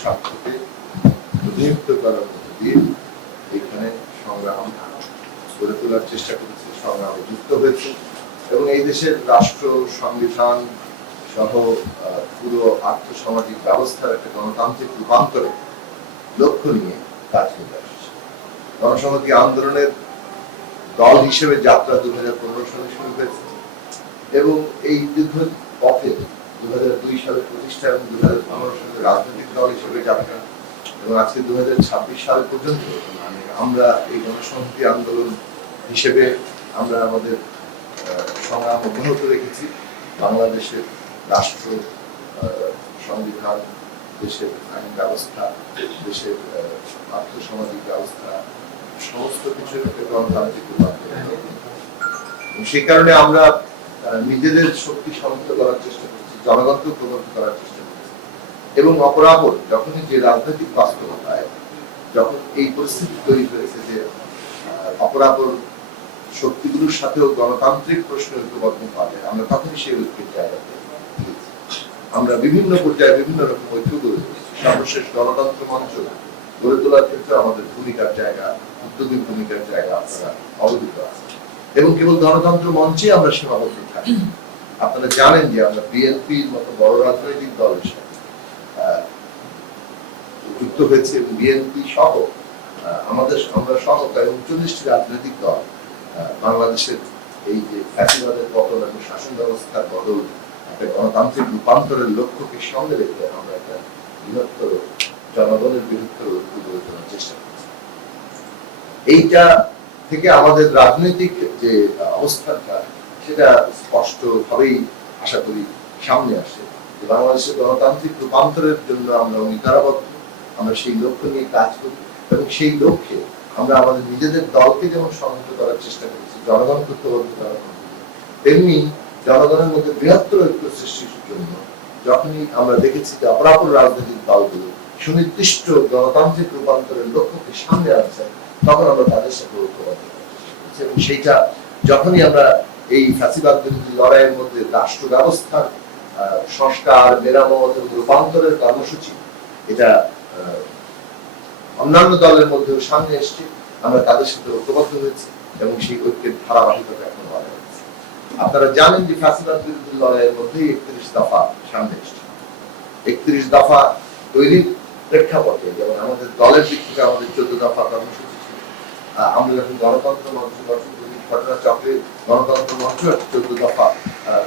স্বার্থকে প্রতিনিধিত্ব করার মধ্যে দিয়ে এখানে সংগ্রাম গড়ে তোলার চেষ্টা করেছে, সংগ্রামে যুক্ত হয়েছে এবং এই দেশের রাষ্ট্র সংবিধান সহ পুরো আর্থসামাজিক ব্যবস্থার একটা গণতান্ত্রিক রূপান্তরে লক্ষ্য নিয়ে কাজ করে আসছে। গণসংহতি আন্দোলনের দল হিসেবে যাত্রা 2015 সালে শুরু হয়েছে এবং এই দীর্ঘ পথে 2002 সালে প্রতিষ্ঠা এবং 2015 সালে রাজনৈতিক দল হিসেবে যাত্রা এবং আজকে 2026 সাল পর্যন্ত আমরা এই গণসংহতি আন্দোলন হিসেবে আমরা আমাদের সংগ্রাম অব্যাহত রেখেছি। বাংলাদেশের রাষ্ট্র সংবিধান, দেশের আইন ব্যবস্থা, দেশের আর্থসামাজিক ব্যবস্থা সমস্ত কিছুর একটা গণতান্ত্রিক রূপান্তর। সেই কারণে আমরা নিজেদের শক্তি সমর্থ করার চেষ্টা করছি, জনগণকে প্রবর্তন করার চেষ্টা করছি এবং অপরাপর যখনই যে রাজনৈতিক বাস্তবতায় যখন এই পরিস্থিতি তৈরি হয়েছে যে অপরাপর শক্তিগুলোর সাথেও গণতান্ত্রিক প্রশ্ন ঐক্যবদ্ধ পাবে, আমরা তখনই সেই ঐক্যের জায়গাতে আমরা বিভিন্ন পর্যায়ে বিভিন্ন রকম ঐক্য গড়ে তুলেছি। সর্বশেষ গণতন্ত্র মঞ্চ গড়ে তোলার ক্ষেত্রে আমাদের ভূমিকার জায়গা, উদ্যোগী ভূমিকার জায়গা আপনারা অবহিত আছে এবং কেবল গণতন্ত্র মঞ্চে আমরা সীমাবদ্ধ থাকি। আপনারা জানেন যে আমরা বিএনপির মতো বড় রাজনৈতিক দলের সাথে যুক্ত হয়েছে এবং বিএনপি সহ আমরা সহ প্রায় 39টি রাজনৈতিক দল বাংলাদেশের এই যে ফ্যাসিবাদের পতন এবং শাসন ব্যবস্থার বদল একটা গণতান্ত্রিক রূপান্তরের লক্ষ্যকে সামনে রেখে আমরা একটা বৃহত্তর জনগণের বৃহত্তর ঐক্য গড়ে তোলার চেষ্টা করছি। এইটা থেকে আমাদের রাজনৈতিক যে অবস্থানটা সেটা স্পষ্ট ভাবেই আশা করি সামনে আসে। বাংলাদেশের গণতান্ত্রিক রূপান্তরের জন্য আমরা অঙ্গীকারবদ্ধ, আমরা সেই লক্ষ্য নিয়ে কাজ করি এবং সেই লক্ষ্যে আমরা আমাদের নিজেদের দলকে যেমন সংহত করার চেষ্টা করেছি, জনগণকে ঐক্যবদ্ধ করার মধ্যে, তেমনি জনগণের মধ্যে বৃহত্তর ঐক্য সৃষ্টির জন্য যখনই আমরা দেখেছি যে অপরাপর রাজনৈতিক দলগুলো সুনির্দিষ্ট গণতান্ত্রিক রূপান্তরের লক্ষ্যকে সামনে আনছে, তখন আমরা তাদের সাথে ঐক্যবদ্ধ করছি এবং সেইটা যখনই আমরা এই ফ্যাসিবাদ বিরোধী লড়াইয়ের মধ্যে রাষ্ট্র ব্যবস্থার সংস্কার, মেরামত এবং রূপান্তরের কর্মসূচি এটা অন্যান্য দলের মধ্যেও সামনে এসছে, আমরা তাদের সাথে ঐক্যবদ্ধ হয়েছি এবং সেই ঐক্যের ধারাবাহিকতা এখন বজায় আছে। আপনারা জানেন যে ফ্যাসিবাদ বিরোধী লড়াইয়ের মধ্যে 31 দফা সামনে এসছে। 31 দফা তৈরির প্রেক্ষাপটে যেমন আমাদের দলের দিক থেকে আমাদের 14 দফা কর্মসূচি ছিল। আমরা যখন গণতন্ত্র মঞ্চ গঠন করি, ঘটনা চক্রে গণতন্ত্র মঞ্চ 14 দফা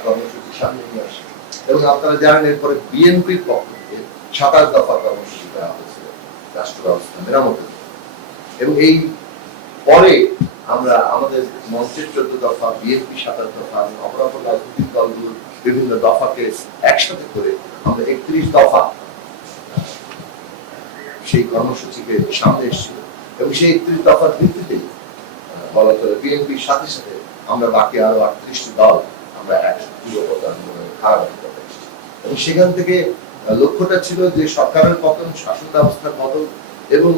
কর্মসূচি সামনে নিয়ে আসে এবং আপনারা জানেন এরপরে বিএনপির পক্ষ থেকে 27 দফা কর্মসূচি দেওয়া হয়েছে রাষ্ট্র ব্যবস্থা মেরামতের এবং এই পরে আমরা আমাদের মঞ্চের 14 দফা, বিএনপি 27 দফা এবং অপরাপর রাজনৈতিক দলগুলোর বিভিন্ন দফাকে একসাথে করে আমরা 31 দফা সেই কর্মসূচিকে সামনে এসেছিল এবং সেই 31 দফার ভিত্তিতে বলা চলে বিএনপির সাথে সাথে আমরা বাকি আরো 38টি দল আমরা একসাথে এবং সেখান থেকে লক্ষ্যটা ছিল যে সরকারের পতন, শাসন ব্যবস্থার বদল এবং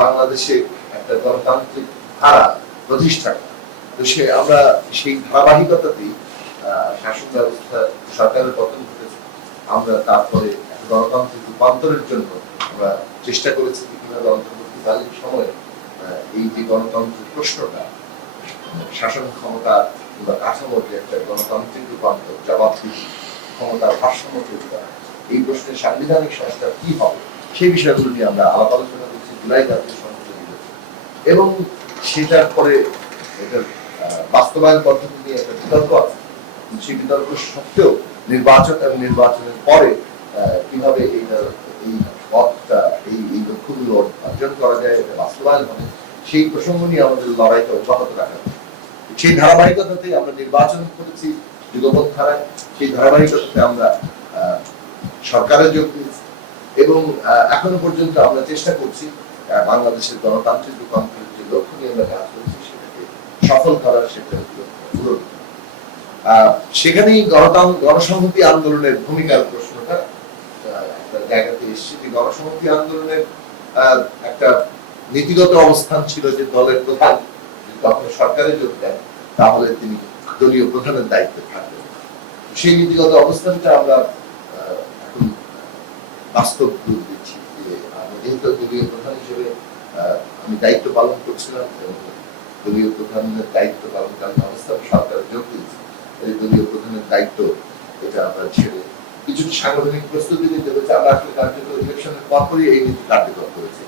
বাংলাদেশে একটা গণতান্ত্রিক ধারা প্রতিষ্ঠা। তো আমরা সেই ধারাবাহিকতাতেই শাসন ব্যবস্থা সরকারের পতন ঘটেছে, আমরা তারপরে গণতান্ত্রিক রূপান্তরের জন্য আমরা চেষ্টা করেছি কিভাবে অন্তর্বর্তীকালীন সময়ে এই যে গণতন্ত্রের প্রশ্নটা, শাসন ক্ষমতা কিংবা কাঠামোর যে একটা গণতান্ত্রিক রূপান্তর, জবাবদিহি, ক্ষমতার ভারসাম্য তৈরি করা, এই প্রশ্নের সাংবিধানিক সংস্কার কি হবে সেই বিষয়গুলো নিয়ে আমরা আলাপ আলোচনা করছি জুলাই জাতীয় সংসদ এবং সেটার পরে এটার বাস্তবায়ন পদ্ধতি নিয়ে একটা বিতর্ক আছে। সেই বিতর্ক সত্ত্বেও নির্বাচন এবং নির্বাচনের পরে কিভাবে এই পথটা এই লক্ষ্যগুলো অর্জন করা যায়, এটা বাস্তবায়ন হবে, সেই প্রসঙ্গ নিয়ে আমাদের লড়াইটা অব্যাহত রাখা। সেই ধারাবাহিকতাতে আমরা নির্বাচন করেছি যুগপৎ ধারায়, সেই ধারাবাহিকতাতে আমরা সরকারের যোগ দিয়েছি এবং এখনো পর্যন্ত আমরা চেষ্টা করছি বাংলাদেশের গণতান্ত্রিক রূপান্তরের যে লক্ষ্য নিয়ে আমরা কাজ করছি সেটাকে সফল করার, সেটা পূরণ। সেখানেই গণসংহতি আন্দোলনের ভূমিকার প্রশ্নটা একটা জায়গাতে এসেছে যে গণসংহতি আন্দোলনের একটা নীতিগত অবস্থান ছিল যে দলের প্রধান যখন সরকারে যোগ দেন তাহলে তিনি দলীয় প্রধানের দায়িত্বে থাকবেন। সেই নীতিগত অবস্থানটা আমরা এখন বাস্তব রূপ দিচ্ছি। যেহেতু দলীয় প্রধান হিসেবে আমি দায়িত্ব পালন করছিলাম এবং দলীয় প্রধানের দায়িত্ব পালনকালীন অবস্থায় সরকার যোগ দিয়েছে, এই দলীয় প্রধানের দায়িত্ব এটা আমরা ছেড়ে কিছুটা সাংগঠনিক প্রস্তুতি নিতে হয়েছে। আমরা আসলে কার্যকর ইলেকশনের পরপরই এই নীতি কার্যকর করেছি,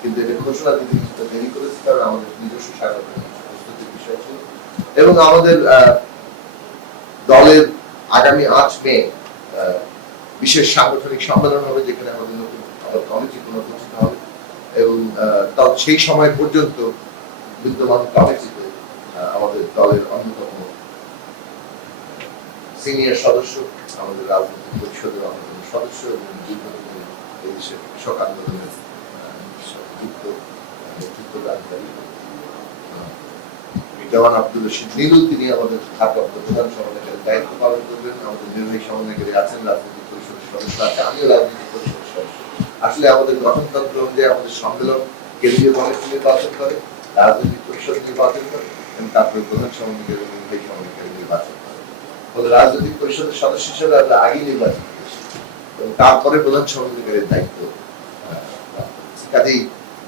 কিন্তু এটা ঘোষণা দিতে কিছুটা দেরি করেছে, কারণ আমাদের নিজস্ব সাংগঠনিক প্রস্তুতির বিষয় ছিল। এবং আমাদের দলের আগামী 8 মে বিশেষ সাংগঠনিক সম্মেলন হবে, যেখানে আমাদের নতুন কমিটি পুনর্গঠিত হবে এবং সেই সময় পর্যন্ত বিদ্যমান কমিটিতে আমাদের দলের অন্যতম সিনিয়র সদস্য, আমাদের রাজনৈতিক পরিষদের অন্যতম সদস্য এবং দীর্ঘদিনের এই দেশের কৃষক আন্দোলনের নেতৃত্বদানকারী জওয়ান আব্দুল রশিদ নীলু, তিনি আমাদের ভারপ্রাপ্ত প্রধান সমন্বয়কারী দায়িত্ব পালন করবেন। আমাদের নির্বাহী সমন্বয়কারী আছেন, রাজনৈতিক পরিষদের সদস্য আছে, আমিও রাজনৈতিক পরিষদের সদস্য। আসলে আমাদের গঠনতন্ত্র অনুযায়ী আমাদের সম্মেলন কেন্দ্রীয় কমিটি নির্বাচন করে, রাজনৈতিক পরিষদ নির্বাচন করে এবং তারপরে প্রধান সমন্বয়কারী এবং নির্বাহী সমন্বয়কারী নির্বাচন করে। ফলে রাজনৈতিক পরিষদের সদস্য হিসেবে আমরা আগেই নির্বাচন করেছি এবং তারপরে প্রধান সমন্বয়কারীর দায়িত্ব। কাজেই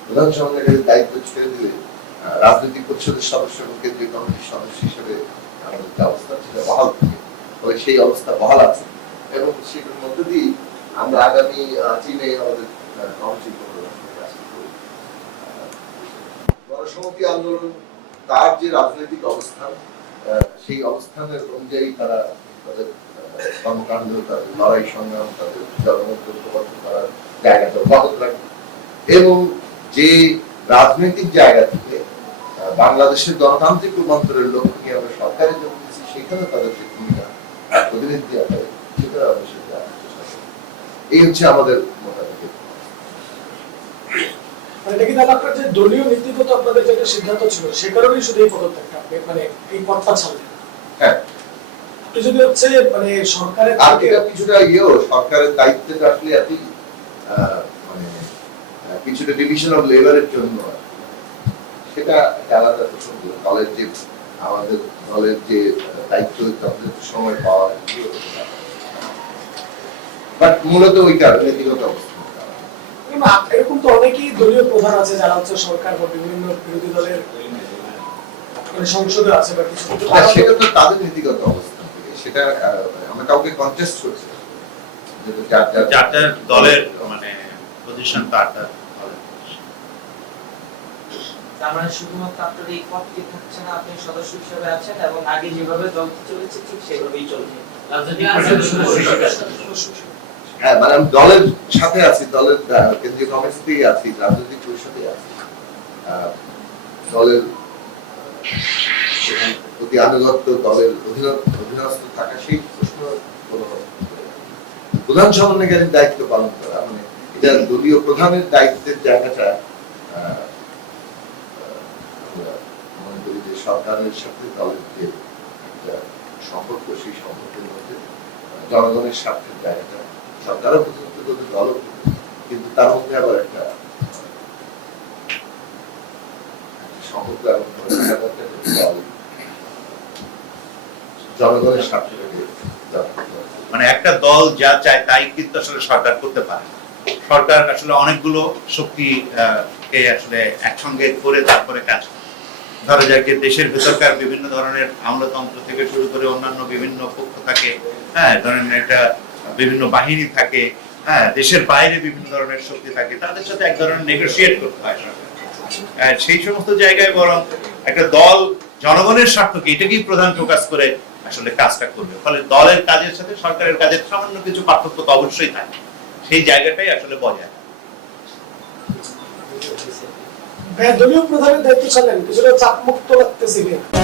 প্রধান সমন্বয়কারীর দায়িত্ব ছেড়ে দিলে রাজনৈতিক পরিষদের সদস্য এবং কেন্দ্রীয় কমিটির সদস্য হিসেবে আমাদের যে অবস্থা ছিল বহাল থাকে, ফলে সেই অবস্থা বহাল আছে এবং সেটার মধ্যে দিয়ে আমরা আগামী চীনে আমাদের কমিটি গণসংহতি আন্দোলন তার যে রাজনৈতিক অবস্থান, সেই অবস্থানের অনুযায়ী তারা তাদের কর্মকাণ্ড, তাদের লড়াই সংগ্রাম, তাদের জনমত ঐক্যবদ্ধ করার জায়গাটা অব্যাহত রাখবে এবং যে রাজনৈতিক জায়গা থেকে বাংলাদেশের গণতান্ত্রিক রূপান্তরের লক্ষ্য নিয়ে আমরা সরকারের জন্য দিচ্ছি, সেখানে তাদের যে ভূমিকা প্রতিনিধি আকারে সেটা আমরা সেটা চেষ্টা করি। এই হচ্ছে আমাদের মোটামুটি। এটা কি তাহলে আপনার যে দলীয় নীতিগত আপনাদের যে একটা সিদ্ধান্ত ছিল, সে কারণেই শুধু এই পদত্যাগটা, মানে এই পদটা ছাড়লেন? হ্যাঁ, আপনি যদি হচ্ছে মানে সরকারের কিছুটা সরকারের দায়িত্বটা আসলে আপনি মানে কিছুটা ডিভিশন অফ লেবারের জন্য সেটা আলাদা প্রসঙ্গ। দলের যে আমাদের দলের যে দায়িত্ব যথেষ্ট সময় পাওয়া বাট মূলত ওইটা নীতিগত অবস্থা। এরকম তো অনেকেই দলীয় প্রধান আছে যারা হচ্ছে সরকার বা বিভিন্ন বিরোধী দলের মানে সংসদে আছে বা কিছু, সেটা তো তাদের নীতিগত অবস্থা, সেটা আমরা কাউকে কনটেস্ট করছি না, যার দলের মানে পজিশন তার মানে শুধুমাত্র আপনার এই পদটি থাকছে না, আপনি সদস্য হিসেবে আছেন এবং আগে যেভাবে দল চলেছে ঠিক সেভাবেই চলছে। হ্যাঁ, মানে আমি দলের সাথে আছি, দলের কেন্দ্রীয় কমিটিতেই আছি, রাজনৈতিক পরিষদে আছি, দলের প্রতি আনুগত্য, দলের অধীনস্থ থাকা, সেই প্রশ্ন কোনো প্রধান সমন্বয়কারীর দায়িত্ব পালন করা, মানে এটা দলীয় প্রধানের দায়িত্বের জায়গাটা মনে করি যে সরকারের সাথে দলের যে সম্পর্ক, সেই সম্পর্কের মধ্যে জনগণের স্বার্থের জায়গাটা সরকারও প্রতিনিধিত্ব করবে, দলও, কিন্তু তার মধ্যে আবার একটা সম্পর্ক এবং জনগণের স্বার্থটাকে মানে একটা দল যা চায় তাই কিন্তু আসলে সরকার করতে পারে। সরকার আসলে অনেকগুলো শক্তি কে আসলে একসঙ্গে করে তারপরে কাজ ধরা যায় যে দেশের ভেতরকার বিভিন্ন ধরনের আমলাতন্ত্র থেকে শুরু করে অন্যান্য বিভিন্ন পক্ষ থাকে, হ্যাঁ ধরেন একটা বিভিন্ন বাহিনী থাকে, হ্যাঁ দেশের বাইরে বিভিন্ন ধরনের শক্তি থাকে, তাদের সাথে এক ধরনের নেগোশিয়েট করতে হয় সরকার। সেই সমস্ত জায়গায় বরং একটা দল জনগণের স্বার্থকে এটাকেই প্রধান ফোকাস করে আসলে কাজটা করবে, ফলে দলের কাজের সাথে সরকারের কাজের সামান্য কিছু পার্থক্য তো অবশ্যই থাকে, সেই জায়গাটাই আসলে বজায়। দলীয় প্রধানের দায়িত্ব ছাড়লেন, কিছুটা চাপ মুক্ত লাগতেছে কিনা?